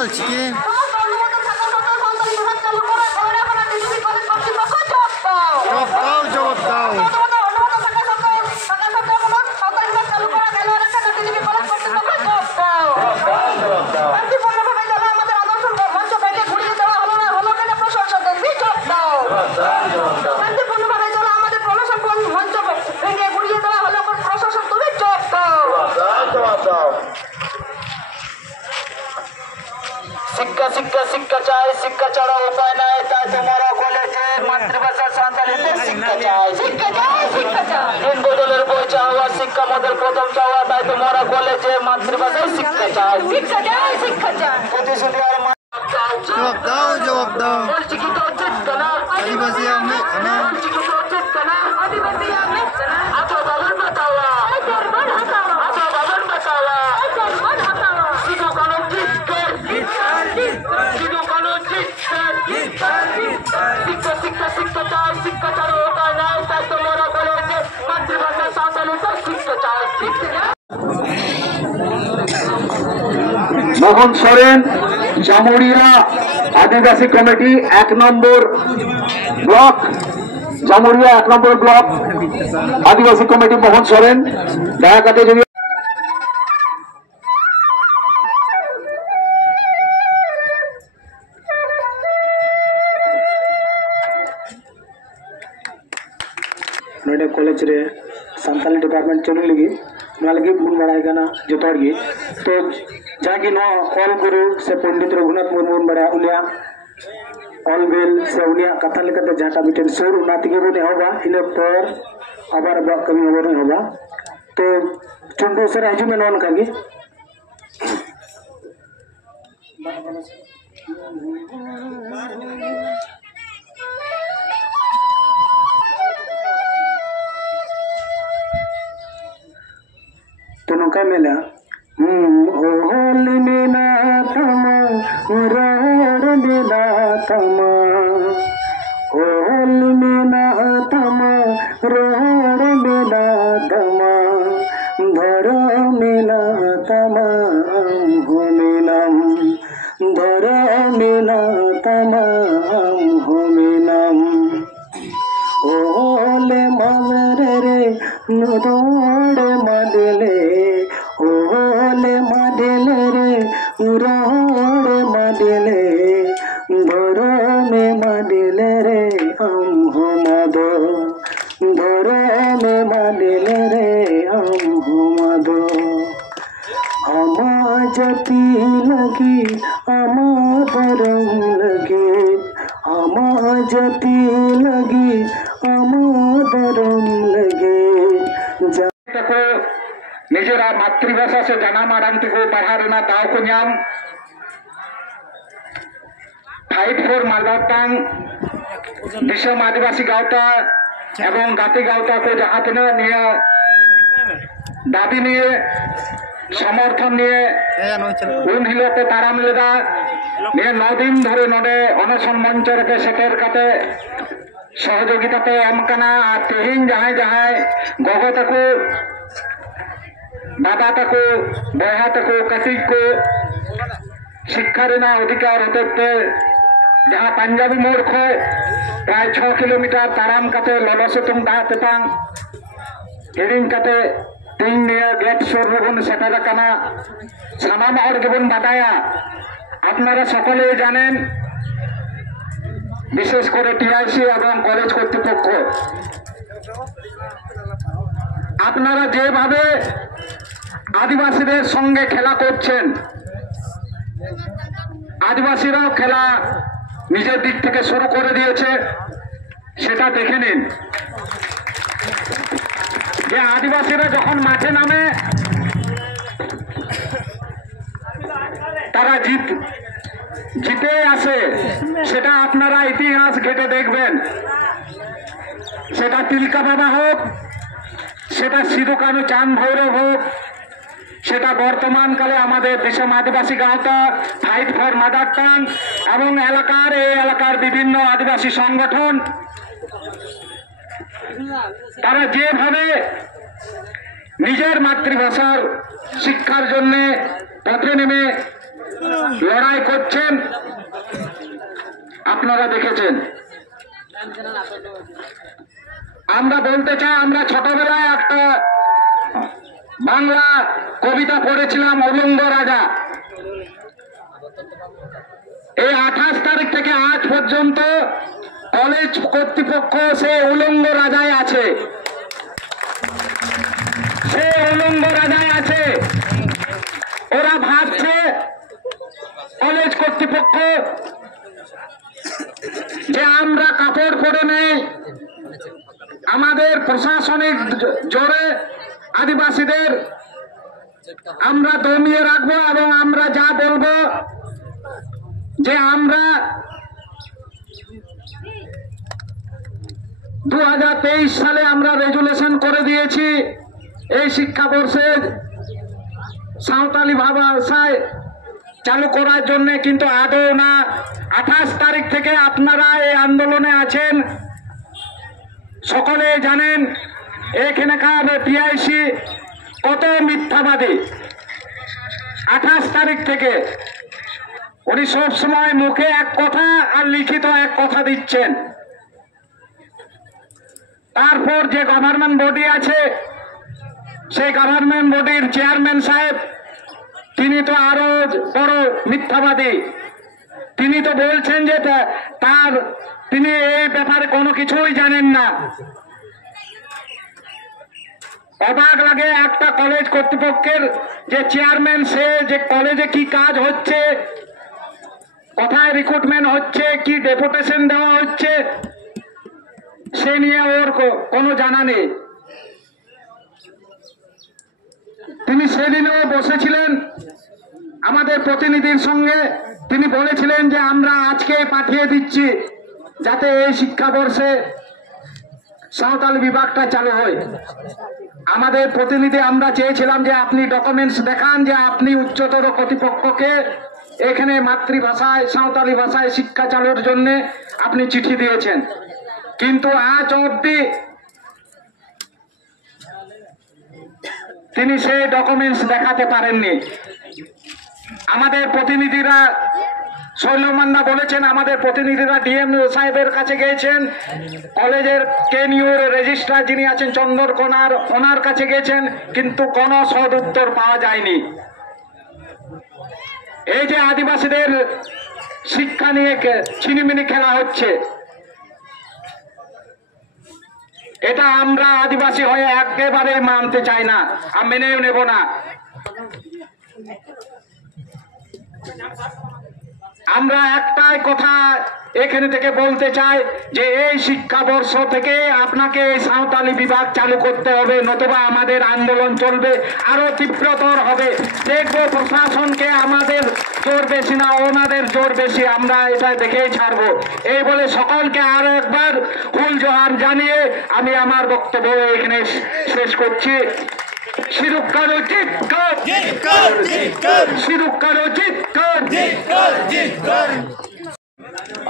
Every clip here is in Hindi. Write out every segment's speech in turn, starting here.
বলছি কি জবাব দাও শিক্ষা শিক্ষা শিক্ষা চাই, শিক্ষা ছাড়া উপায় নাই, তাই তোমার কলেজে মাতৃভাষা সাঁওতালিতে শিক্ষা চাই, শিক্ষা চাই, শিক্ষা চাই। হিন্দু দলের বই চাওয়া, শিক্ষা মদের প্রথম চাওয়া, তাই তোমার কলেজে মাতৃভাষায় শিক্ষা চাই, শিক্ষা চাই, শিক্ষা চাই। প্রতিশ্রুতি আর জবাব দাও জবাব দাও শিক্ষিত উচিত কেনা আদিবাসী আমি শিক্ষিত উচিত কেনা আদিবাসী আমি আচ্ছা বাবার বাতাওয়া আচ্ছা বাবার বাতাওয়া শুধু কোনো চিৎকার শুধু কোনো চিৎকার শিক্ষা শিক্ষা শিক্ষা চাই, শিক্ষা ছাড়া উপায় নাই, তাই তোমরা কলেজে মাতৃভাষা সাঁওতালিতে শিক্ষা চাই, শিক্ষা চাই। মোহন সোরেন, জামুরিয়া আদিবাসী কমিটি 1 নম্বর ব্লক, জামুরিয়া 1 নম্বর ব্লক আদিবাসী কমিটি মোহন সোরেন দয়াকাতে যদি नोडे कॉलेज रे सानताली डिपार्टमेंट चलू लगी लगी बुन बड़ाई गाना जो तो जागी नो ऑल गुरु से पंडित रघुनाथ मुर्मू बड़ा उनिया ऑल बेल से उनिया कथा लेकर जहाँ मिट्टन सुर उनातिगे बन एहबा इन पर आबार कमी बन एहबा तो चुंडू सर हजू में नॉन कागी तो नौका मेला ओल मेला तमा रोड मेला तमा ओल मेला तमा रोड मेला तमा धर मेला तमा हो मेलम धर मेला तमा हो मेलम ओले मावरे रे नोडे माडेले ओले माडेले रे उरोड़े माडेले धरो में माडेले रे हम हो मादो धरो में माडेले रे हम हो मादो आमा जपी लगी आमा धरम लगे आमा जपी लगी आमा धरम लगे निजरा मातृभाषा से जानाम आराम को पढ़ाना दाव को नाम फाइट फॉर मदर टंग विश्व आदिवासी गावता एवं गाती गावता को जहाँ तना निये दाबी निये समर्थन निये उन हिलो को ताराम लेदा निये 9 दिन धरे नोडे अनशन मंच रखे सेटेर काते सहयोगिताते एमकाना तेहिन जहां जहां गगो तको दादा तको बहा तको कसी को शिक्षा रेना अधिकार होते जहाँ पंजाबी मोड़ खो प्राय 6 किलोमीटर ताराम काते ललो सितुंग दा तेतांग हिरिंग काते 3 नियर गेट सुर रबुन सेटार काना सानाम और गेबुन बादाया आपनारा सकले जानेन विशेष करे टीआईसी एवं कलेज कर्तृपक्ष आपनारा जेभाবে आदिवासीদের संगे खेला করছেন आदिवासीরাও খেলা নিজের দিক থেকে শুরু করে দিয়েছে সেটা দেখে নিন যে আদিবাসীরা যখন মাঠে নামে তারা জিতে আসে সেটা আপনারা ইতিহাস ঘেটে দেখবেন সেটা তিলকা বাবা হোক সেটা সিধু কানু চাঁদ ভৈরব হোক সেটা বর্তমান কালে আমাদের দেশের আদিবাসী গাঁওতা ফাইট ফর মাদার টাং এবং এই এলাকার বিভিন্ন আদিবাসী সংগঠন তারা যেভাবে নিজের মাতৃভাষার শিক্ষার জন্য পথে নেমে লড়াই করছেন, আপনারা দেখেছেন। আমরা বলতে চাই, আমরা ছোটবেলায় একটা বাংলা কবিতা পড়েছিলাম, উলঙ্গ রাজা। এই 28 তারিখ থেকে আজ পর্যন্ত কলেজ কর্তৃপক্ষ সে উলঙ্গ রাজায় আছে, সে উলঙ্গ রাজায় আছে। ওরা ভাবছে কলেজ কর্তৃপক্ষ যে আমরা কাপড় পরে নেই, আমাদের প্রশাসনিক জোরে আদিবাসীদের আমরা দমিয়ে রাখবো এবং আমরা যা বলবো যে আমরা 2023 সালে আমরা রেজুলেশন করে দিয়েছি এই শিক্ষাবর্ষে সাঁওতালি ভাষায় চালু করার জন্য, কিন্তু আদৌ না। 28 তারিখ থেকে আপনারা এই আন্দোলনে আছেন, সকলে জানেন এখানকার পিআইসি কত মিথ্যাবাদী। 28 তারিখ থেকে উনি সবসময় মুখে এক কথা আর লিখিত এক কথা দিচ্ছেন। তারপর যে গভর্নমেন্ট বডি আছে, সেই গভর্নমেন্ট বডির চেয়ারম্যান সাহেব তিনি তো আরো বড় মিথ্যাবাদী। তিনি তো বলছেন যে তিনি এই ব্যাপারে কোনো কিছুই জানেন না। অবাক লাগে একটা কলেজ কর্তৃপক্ষের যে চেয়ারম্যান, সে যে কলেজে কি কাজ হচ্ছে, কোথায় রিক্রুটমেন্ট হচ্ছে, কি ডেপুটেশন দেওয়া হচ্ছে, সে নিয়ে ওর কোনো জানা নেই। তিনি সেদিনও বসেছিলেন আমাদের প্রতিনিধির সঙ্গে, তিনি বলেছিলেন যে আমরা আজকে পাঠিয়ে দিচ্ছি যাতে এই শিক্ষাবর্ষে সাঁওতালি বিভাগটা চালু হয়। আমাদের প্রতিনিধি আমরা চেয়েছিলাম যে আপনি ডকুমেন্টস দেখান যে আপনি উচ্চতর কর্তৃপক্ষকে এখানে মাতৃভাষায় সাঁওতালি ভাষায় শিক্ষা চালুর জন্য আপনি চিঠি দিয়েছেন, কিন্তু আজ অবধি তিনি সেই ডকুমেন্টস দেখাতে পারেননি। আমাদের প্রতিনিধিরা শৈলমান্না বলেছেন, আমাদের প্রতিনিধিরা ডিএম সাহেবের কাছে গিয়েছেন, কলেজের কেনিউর রেজিস্ট্রার যিনি আছেন চন্দ্রকোনার, ওনার কাছে গেছেন, কিন্তু কোনো সদ উত্তর পাওয়া যায়নি। এই যে আদিবাসীদের শিক্ষা নিয়ে ছিনিমিনি খেলা হচ্ছে, এটা আমরা আদিবাসী হয়ে একেবারে মানতে চাই না, মেনেও নেব না। আমরা একটাই কথা এখানে থেকে বলতে চাই যে এই শিক্ষাবর্ষ থেকে আপনাকে এই সাঁওতালি বিভাগ চালু করতে হবে, নতুবা আমাদের আন্দোলন চলবে, আরো তীব্রতর হবে। দেখবো প্রশাসনকে আমাদের জোর বেশি না, ওনাদের জোর বেশি, আমরা এটা দেখেই ছাড়বো। এই বলে সকলকে আরো একবার হুল জোহার জানিয়ে আমি আমার বক্তব্য এখানে শেষ করছি। শিরুক্কার চিৎকার, শিরুক্কার চিৎকার।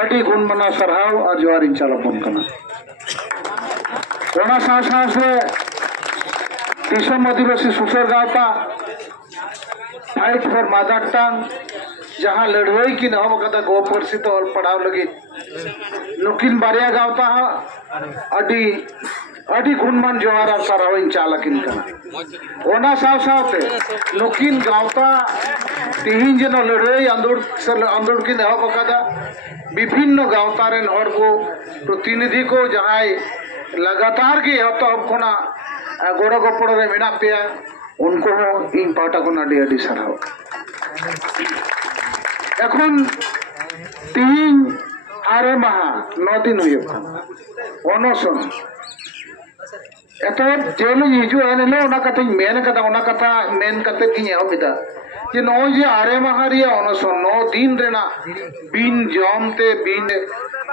ᱟᱹᱰᱤ ᱜᱩᱱ ᱢᱟᱱᱟᱣ ᱥᱟᱨᱦᱟᱣ ᱟᱨ ᱡᱚᱦᱟᱨᱤᱧ ᱪᱟᱞᱟᱵᱚᱱ ᱠᱟᱱᱟ। ᱚᱱᱟ ᱥᱟᱶ ᱥᱟᱶᱛᱮ ᱫᱤᱥᱚᱢ ᱟᱹᱫᱤᱵᱟᱹᱥᱤ ᱥᱩᱥᱟᱹᱨ ᱜᱟᱶᱛᱟ फाइट फॉर मदर टंग जहां लड़ाई की नहम कदा गो पार्सी तो ऑल पढ़ाव लगी नुकिन बारिया गावता अडी अडी गुणमान जोहार और साराविन चालकिन कना ओना साव सावते नुकिन गावता तिहिन जनो लड़ाई आंदोलन की नहम कदा विभिन्न गावता रेन हर को प्रतिनिधि को जहां लगातार की हतो कोना गोड़ो गोपड़ो रे मेना पेया उनको इन पाटा को नाडी आडी साराव এখন 3 आरे माहा 9 दिन हुई অনশন এত জেল হিজু আনলে ওনা কথা মেন কথা ওনা কথা মেন কথা কি হবিদা যে নয় যে আরে মাহারিয়া অনশন 9 দিন রেনা বিন জমতে বিন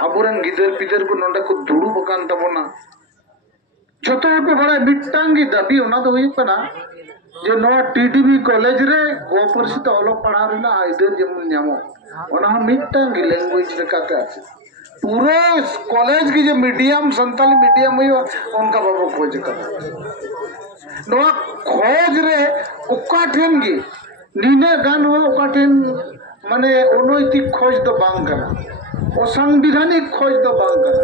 আবুরন গিদর পিদর কো নন্ডা কো দুড়ু বকান তবনা ছোট ছোট বড় বিটাঙ্গি দাবি ওনা তো হই পানা যে নো টিটিবি কলেজ রে কোপরসিত অল পড়া রেনা আইদের যেমন নামো ওনা মিটাঙ্গি ল্যাঙ্গুয়েজ রে কাতে আছে पूरे कॉलेज की जो मीडियम संताली मीडियम हुई उनका बाबू खोज कर खोज रे उक्का ठेंगी नीने गान हो ओकाटेन माने अनैतिक खोज तो बांग कना असंविधानिक खोज तो बांग कना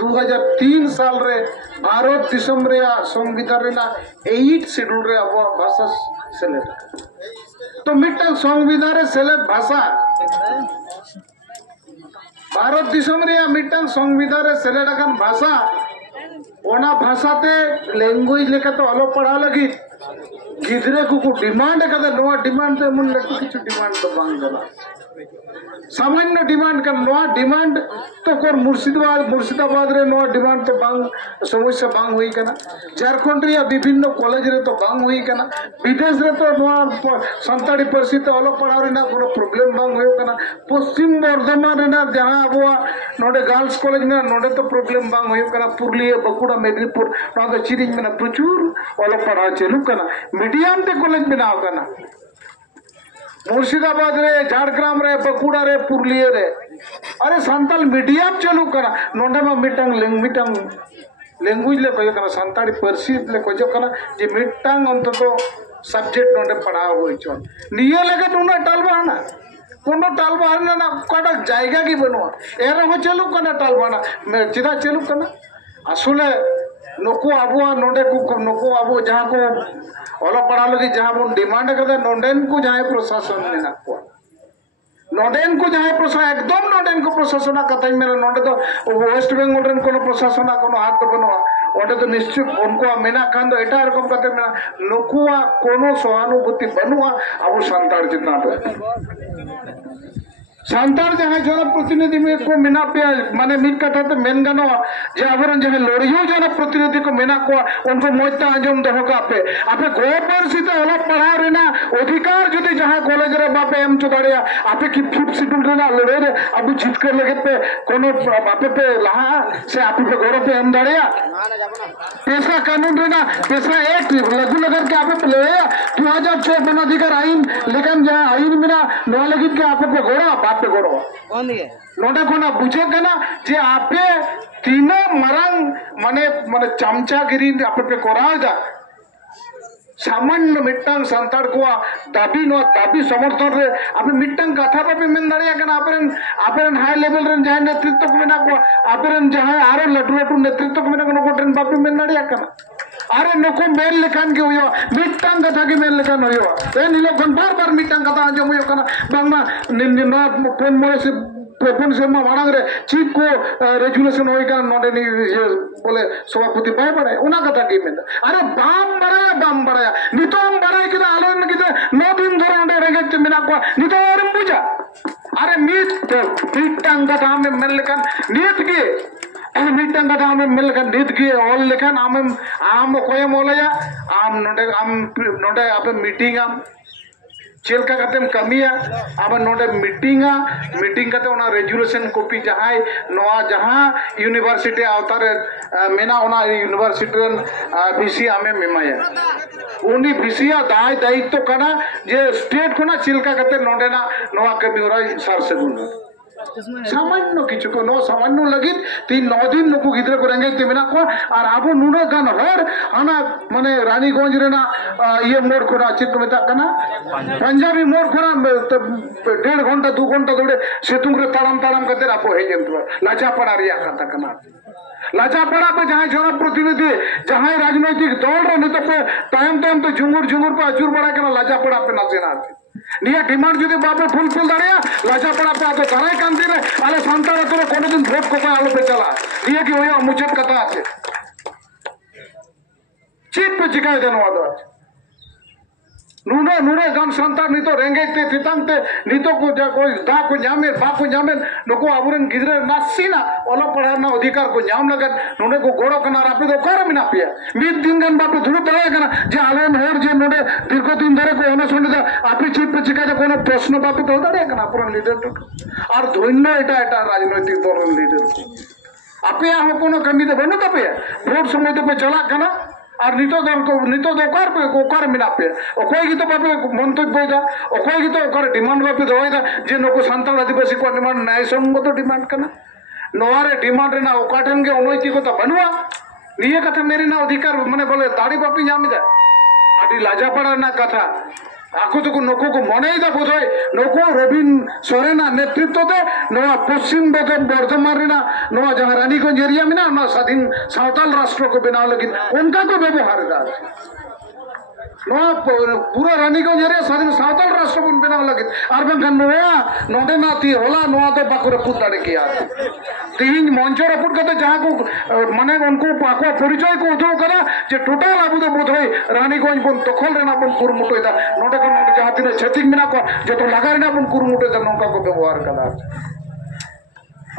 2003 साल रे भारत दिसम रे संविधान रे ना 8 शेड्यूल रे अब भाषा सेलेक्ट तो मिटन संविधान रे सेलेक्ट भाषा भारत दिसम रे मिटन संविधान रे सेलेक्ट अकन भाषा ओना भाषाते लैंग्वेज लेके तो अलो पढ़ा लगी गिदरे को डिमांड कदा नोआ डिमांड ते मन लटू किछु डिमांड तो बांग कना सामान्य डिमांड कर नोआ डिमांड तो कोर मुर्शिदाबाद रे नोआ डिमांड तो बांग समस्या बांग हुई कना झारखंड रे विभिन्न कॉलेज रे तो बांग हुई कना विदेश रे तो नोआ संताड़ी पार्सी तो अलो पढ़ा रे ना कोनो प्रॉब्लम बांग होयो कना पश्चिम बर्धमान रे ना जहां अबवा नोडे गर्ल्स कॉलेज में नोडे तो प्रॉब्लम बांग होयो कना पुरलिया बकुड़ा मेदिनीपुर नोआ तो चिरिंग में प्रचुर अलो पढ़ा चलू कना मीडियम ते कॉलेज में ना कना मुर्शिदाबाद रे झारग्राम रे बकुड़ा रे पुरलिया रे अरे संताल मीडियम चलू करा नोंडे में मिटंग लैंग्वेज ले कयो कना संताड़ी पार्सी ले कयो कना जे मिटंग अंत तो सब्जेक्ट नोंडे पढ़ाओ होई छ निये लगे तुना टालबा ना कोनो टालबा ना काटा जायगा की बनवा एरे हो चलू कना टालबा ना चिदा चलू कना असले नुकु आबो नोंडे को नुकु आबो जहां को ओला पढ़ा लगी जहां बन डिमांड करते नोंडेन को जहां प्रशासन में को नोंडेन को जहां प्रशासन एकदम नोंडेन को प्रशासन कथा में नोंडे तो वेस्ट बेंगल रेन कोनो प्रशासन कोनो हाथ बनवा ओडे तो निश्चित उनको मेना खान तो एटा रकम कते मेना नुकुआ कोनो सहानुभूति बनवा अब संताड़ जितना सांतार जहां जन प्रतिनिधि में को मेना पे माने मिल कथा तो मेन गनो जे आवरन जहां लोरियो जन प्रतिनिधि को मेना को उनको मोजता आजम दहो का आपे गोपर सीते ओला पढ़ा रेना अधिकार जदि जहां कॉलेज रे बापे एम चुदाड़िया आपे की फिफ्थ शेड्यूल रेना लड़े रे अब जीत कर लगे पे कोनो बापे पे लहा से आपे पे गोरो पे एम दाड़िया पैसा कानून रेना पैसा एक लगू लगर के आपे पे ले 2006 वन अधिकार आईन लेकिन जहां आईन मेरा न लगी के आपे पे गोरो पे गोरो नोडे कोना बुझे कना जे आपे तीनों मरंग माने माने चमचागिरी आपे पे कोरा जा सामान्य मिट्टन संताड़ को दाबी समर्थन रे आपे मिट्टन कथा पे मेन दाड़िया कना आपरेन हाई लेवल रेन जहां नेतृत्व को मेना को आपरेन जहां आरो लटू नेतृत्व को मेना को कोटन बापे मेन दाड़िया कना अरे नको मेल लेखान के होयो मिट्टन कथा के मेल लेखान होयो ए निलो खन बार मिट्टन कथा आजम होयो कना बांगमा निन्ना कोन मोरे से प्रफुल्ल शर्मा मांग रे चीफ को रेजुलेशन होई का नोडे नी बोले सभापति बाय बड़े उना कथा की में अरे बाम बड़ाया नितोम बड़ाय कि आलोन कि 9 दिन धरे ओंडे रेगेच मिना को नितोरम पूजा अरे मिट्टन कथा में मेल लेखान नीत के मिट्टन कथा में मेल लेखान नीत के ऑल लेखान आम कोय मोलया आम नोडे आपे मीटिंग आम चेलका कतेम कमिया अब नोडे मीटिंग कते ओना रेजुलेशन कॉपी जहां नोआ जहां यूनिवर्सिटी आवतारे मेना ओना यूनिवर्सिटी रन बीसी आमे मेमाया उनी बीसीया दायित्व कना जे स्टेट कोना चेलका कते नोडे ना नोआ कमी होरा सार सगुन सामान्य किछु को नो सामान्य लगी 3-9 दिन नुकु गिद्रे को रेंगे ते मेना को और आबो नुनो गान हर आना माने रानीगंज रेना ये मोड़ खोना चित को मेता कना पंजाबी मोड़ खोना 1.5 घंटा 2 घंटा दौड़े सेतुंग रे ताड़ाम करते आपो हे जेम लाजा पड़ा रिया कथा कना लाजा पड़ा पे जहां जन प्रतिनिधि जहां राजनीतिक दल रो नित पे टाइम तो झुंगुर पे अचूर बड़ा कना लाजा पड़ा पे नाचेना निया डिमांड जदि बापे फुलफिल दाड़िया लाजा पड़ा पे आतो दाराय कांति रे आले संतान तोरे कोनो दिन भोट को आलो पे चला निया की होयो मुझे कथा আছে चीप पे जिकाय देनो आदो नुने गम संतान नितो रेंगे ते तितांते नितो को जा कोई दा को न्यामे बा को न्यामे नको आबुरन गिदरे नासीना ओला पढ़ाना अधिकार को न्याम लगन नुने को गोड़ो कना रापे दो कर मिना पिया मिद दिन गन बापे धुरु तळे कना जे आलेन हेर जे नुने दीर्घ दिन धरे को अनुसंध दा आपे चीफ पे जिकाय कोनो प्रश्न बापे तो दाड़े कना पुरन लीडर और धोइनो एटा राजनीतिक दल लीडर आपे आ कोनो कमी दे बनो तपे वोट समय तो पे चला कना और नितो दोकार पे ओकार मिना पे ओकोय गितो बापे मंतव्य दा ओकोय गितो ओकार डिमांड बापे दोयदा जे नको संतान आदिवासी को डिमांड न्याय संगत डिमांड कना नोवारे डिमांड रेना ओकाटन के अनैतिकता बनवा निये कथा मेरी ना अधिकार माने बोले दाड़ी बापी जामिदा आदि लाजा पड़ा ना कथा आको तो नुकु को मनेदा बोधय नुकु रवीन सोरेना नेतृत्व ते नवा पश्चिम बर्धमान रेना नवा जहां रानीगंज एरिया में ना स्वाधीन सावताल राष्ट्र को बनाव लगी उनका को व्यवहार दा नवा पूरा रानीगंज एरिया स्वाधीन सावताल राष्ट्र को बनाव लगी और बंगन नवा नोडे नाती होला नवा तो बाकुर पुत दाड़े किया तीन मंच रपुट करते जहां को माने उनको पाको परिचय को उठो करा जे टोटल आबू तो बोध होय रानीगंज बन तखल रेना बन कुरमुटो दा नोडे को नोडे जहां तिने छतिक मिना को जे तो लगा रेना बन कुरमुटो दा नौका को व्यवहार करा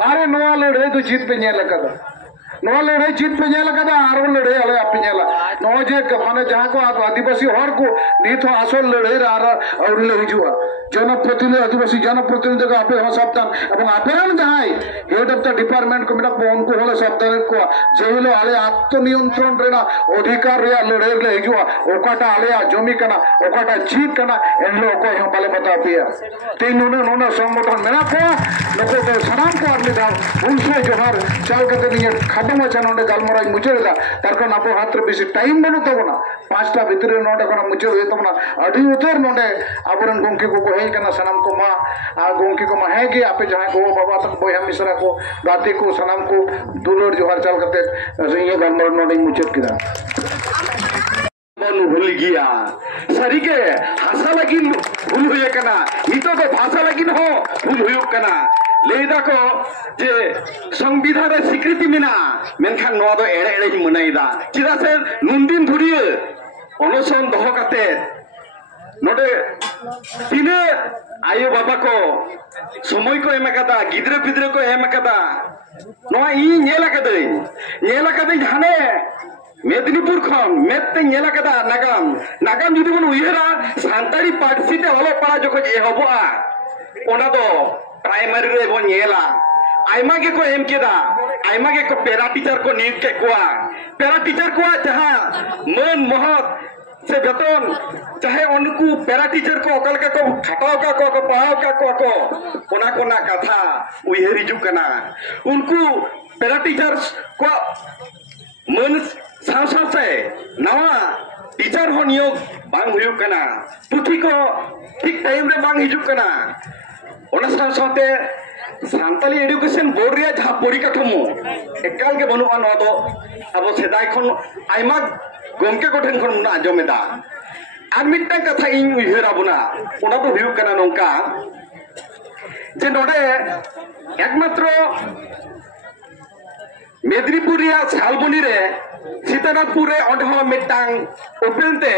अरे नवा लड़े तो जीत पे नेला कदा नवा लड़े जीत पे नेला कदा आरो लड़े अले आप नेला नो जे माने जहां को आदिवासी हर को नीत आसल लड़े आरा और ले हिजुआ जनप्रतिनिधि आदिवासी जनप्रतिनिधि का आपे हम सावधान এবং আপেরান যাহাই হেড অফ দ্য ডিপার্টমেন্ট को मिना उनको होले सावधान को जेहिलो आले आत्मनियंत्रण रेना अधिकार रे लड़े ले हिजुआ ओकाटा आले जमी कना ओकाटा जीत कना एनलो को हम बाले बता पिया तीन नोना संगठन मेना को नको को सनाम को आदमी दा उनसे जोहार चाल कते निये खादम अच्छा नोडे गालमराज मुचेदा तार को नापो हाथ रे बेसी टाइम बनु तबना पांचटा भितरे नोडे कोना मुचे होय तबना अडी उतर नोडे आबरन गोंके को हे कना सनाम को मा आ गोंके को मा है कि आपे जहां को बाबा तक बोया मिश्रा को गाते को सनाम को दुलर जोहार चाल करते ये गालमराज नोडे मुचेत किदा बनु भूल गया सरी के हासा लगी भूल हुए कना नितो तो भाषा लगी हो भूल हुई कना लेदा को जे संविधान रे स्वीकृति मिना मेनखान नवा दो एड़े एड़े ही मनाइदा चिदा से नुनदिन धुरिए अनशन दहो काते नोडे तिने आयो बाबा को समय को एम कदा गिद्रे पिद्रे को एम कदा नवा इ नेला कदे हाने मेदिनीपुर खन मेते नेला कदा नागाम जुदी बन उयरा सान्ताड़ी पार्टी ते हलो पड़ा जको एहबोआ ओना दो प्राइमरी रे बन नेला आइमा के को एम केदा आइमा के को पेरा टीचर को नियुक्त के कोआ पेरा टीचर को जहां मन महत से बेतन चाहे उनको पेरा टीचर को अकल का को खटाव का को पढ़ाव का को कोना कोना कथा उयहर हिजु कना उनको पेरा टीचर्स को मन साव से नवा टीचर हो नियोग बांग हुयु कना पुथी को ठीक टाइम रे बांग हिजु कना ओना सावते सान्ताली एडुकेशन बोर्ड रे जहां परिकाठमो एकाल के बनुआ न दो अब सेदाय खन आइमा गोमके कोठेन खन ना आजमेदा आर मिट्टा कथा इन उयहराबुना ओना तो हुयु कना नोंका जे नोडे एकमात्र मेदिनीपुर या सालबनी रे सीतानाथपुर रे अंडह मिट्टांग ओपेन ते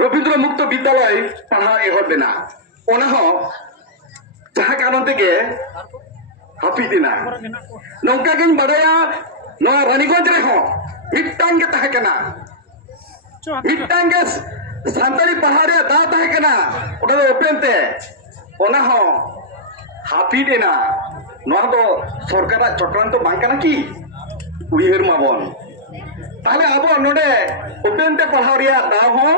रविंद्र मुक्त विद्यालय पढ़ा एहर बेना ओना हो जहां कारण तेगे हाफिदिना नौका गिन बड़ाया नो रानीगंज रे हो मिट्टांग के तहे कना मिट्टांग के सान्ताली पहाड़े दा तहे कना ओटा ओपेन ते ओना हो हाफिदिना नो तो सरकार चक्रांत बांग कना की उयहर माबन ताले अब नोडे ओपेन ते पढ़ा रिया दा हो